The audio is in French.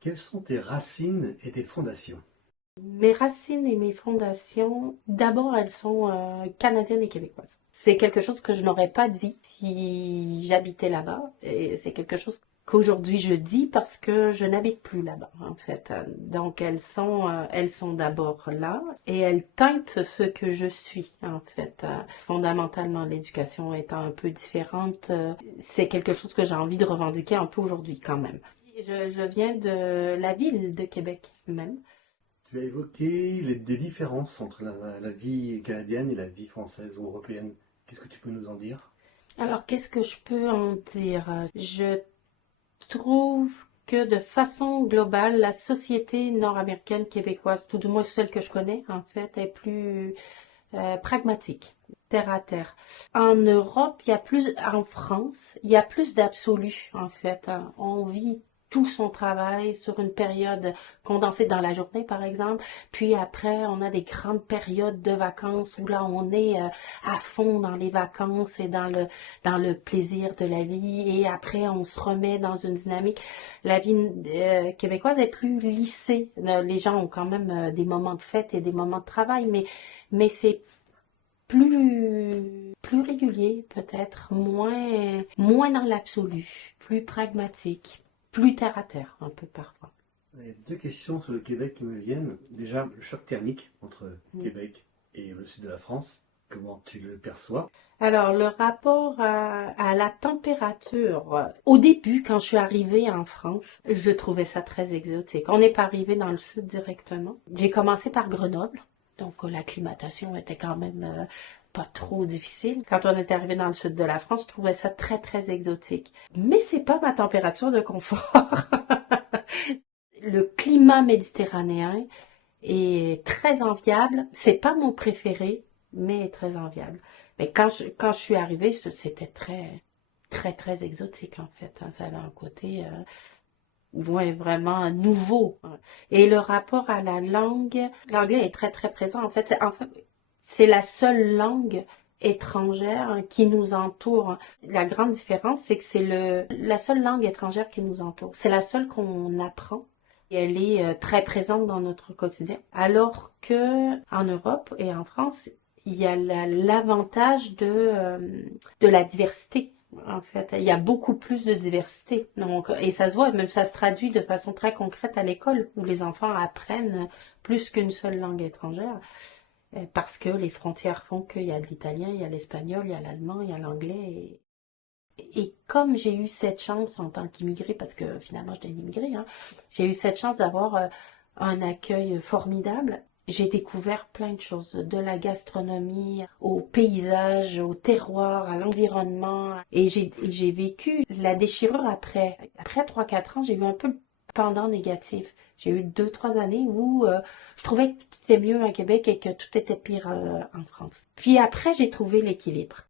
Quelles sont tes racines et tes fondations? Mes racines et mes fondations, d'abord, elles sont canadiennes et québécoises. C'est quelque chose que je n'aurais pas dit si j'habitais là-bas. Et c'est quelque chose qu'aujourd'hui je dis parce que je n'habite plus là-bas, en fait. Donc, elles sont d'abord là et elles teintent ce que je suis, en fait. Fondamentalement, l'éducation étant un peu différente, c'est quelque chose que j'ai envie de revendiquer un peu aujourd'hui quand même. Je viens de la ville de Québec même. Tu as évoqué des différences entre la vie canadienne et la vie française ou européenne. Qu'est-ce que tu peux nous en dire? Alors, qu'est-ce que je peux en dire? Je trouve que de façon globale, la société nord-américaine québécoise, tout du moins celle que je connais, en fait, est plus pragmatique, terre à terre. En Europe, en France, il y a plus d'absolu, en fait. On vit tout son travail sur une période condensée dans la journée, par exemple. Puis après, on a des grandes périodes de vacances où là, on est à fond dans les vacances et dans le plaisir de la vie. Et après, on se remet dans une dynamique. La vie québécoise est plus lissée. Les gens ont quand même des moments de fête et des moments de travail, mais c'est plus régulier peut-être, moins dans l'absolu, plus pragmatique, plus terre à terre un peu parfois. Il y a deux questions sur le Québec qui me viennent. Déjà, le choc thermique entre Mm. Québec et le sud de la France. Comment tu le perçois? Alors le rapport à la température, au début quand je suis arrivée en France, je trouvais ça très exotique. On n'est pas arrivé dans le sud directement. J'ai commencé par Grenoble, donc l'acclimatation était quand même pas trop difficile. Quand on est arrivé dans le sud de la France, je trouvais ça très très exotique. Mais c'est pas ma température de confort. Le climat méditerranéen est très enviable. C'est pas mon préféré, mais très enviable. Mais quand je suis arrivée, c'était très très très exotique en fait, hein. Ça avait un côté ouais, vraiment nouveau, hein. Et le rapport à la langue, l'anglais est très très présent. En fait, c'est la seule langue étrangère qui nous entoure. La grande différence, c'est que c'est la seule langue étrangère qui nous entoure. C'est la seule qu'on apprend. Et elle est très présente dans notre quotidien. Alors que en Europe et en France, il y a l'avantage de la diversité. En fait, il y a beaucoup plus de diversité. Donc, et ça se voit, même ça se traduit de façon très concrète à l'école, où les enfants apprennent plus qu'une seule langue étrangère, parce que les frontières font qu'il y a de l'italien, il y a l'espagnol, il y a l'allemand, il y a l'anglais. Et comme j'ai eu cette chance en tant qu'immigrée, parce que finalement j'étais une immigrée, hein, j'ai eu cette chance d'avoir un accueil formidable. J'ai découvert plein de choses, de la gastronomie, au paysage, au terroir, à l'environnement. Et j'ai vécu la déchirure après. Après 3 4 ans, j'ai eu un peu le pendant négatif. J'ai eu 2 3 années où je trouvais que tout était mieux à Québec et que tout était pire en France. Puis après, j'ai trouvé l'équilibre.